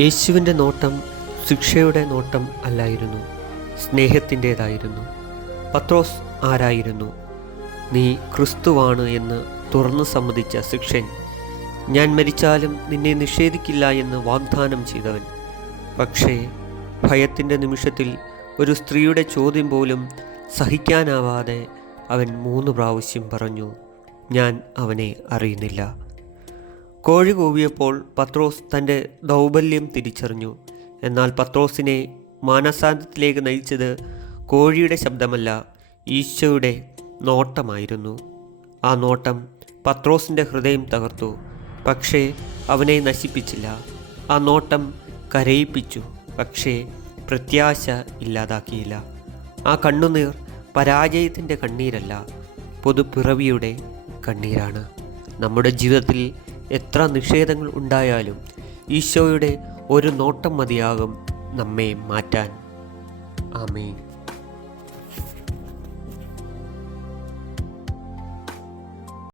യേശുവിൻ്റെ നോട്ടം ശിക്ഷയുടെ നോട്ടം അല്ലായിരുന്നു, സ്നേഹത്തിൻ്റേതായിരുന്നു. പത്രോസ് ആരായിരുന്നു? നീ ക്രിസ്തുവാണ് എന്ന് തുറന്നു സമ്മതിച്ച ശിഷ്യൻ, ഞാൻ മരിച്ചാലും നിന്നെ നിഷേധിക്കില്ല എന്ന് വാഗ്ദാനം ചെയ്തവൻ. പക്ഷേ ഭയത്തിൻ്റെ നിമിഷത്തിൽ ഒരു സ്ത്രീയുടെ ചോദ്യം പോലും സഹിക്കാനാവാതെ അവൻ 3 പ്രാവശ്യം പറഞ്ഞു, ഞാൻ അവനെ അറിയുന്നില്ല. കോഴി കൂവിയപ്പോൾ പത്രോസ് തൻ്റെ ദൗർബല്യം തിരിച്ചറിഞ്ഞു. എന്നാൽ പത്രോസിനെ മാനസാന്തരത്തിലേക്ക് നയിച്ചത് കോഴിയുടെ ശബ്ദമല്ല, ഈശോയുടെ നോട്ടമായിരുന്നു. ആ നോട്ടം പത്രോസിൻ്റെ ഹൃദയം തകർത്തു, പക്ഷേ അവനെ നശിപ്പിച്ചില്ല. ആ നോട്ടം കരയിപ്പിച്ചു, പക്ഷേ പ്രത്യാശ ഇല്ലാതാക്കിയില്ല. ആ കണ്ണുനീർ പരാജയത്തിൻ്റെ കണ്ണീരല്ല, പുതുപ്പിറവിയുടെ കണ്ണീരാണ്. നമ്മുടെ ജീവിതത്തിൽ എത്ര നിഷേധങ്ങൾ ഉണ്ടായാലും ഈശോയുടെ ഒരു നോട്ടം മതിയാകും നമ്മെ മാറ്റാൻ. ആമേൻ.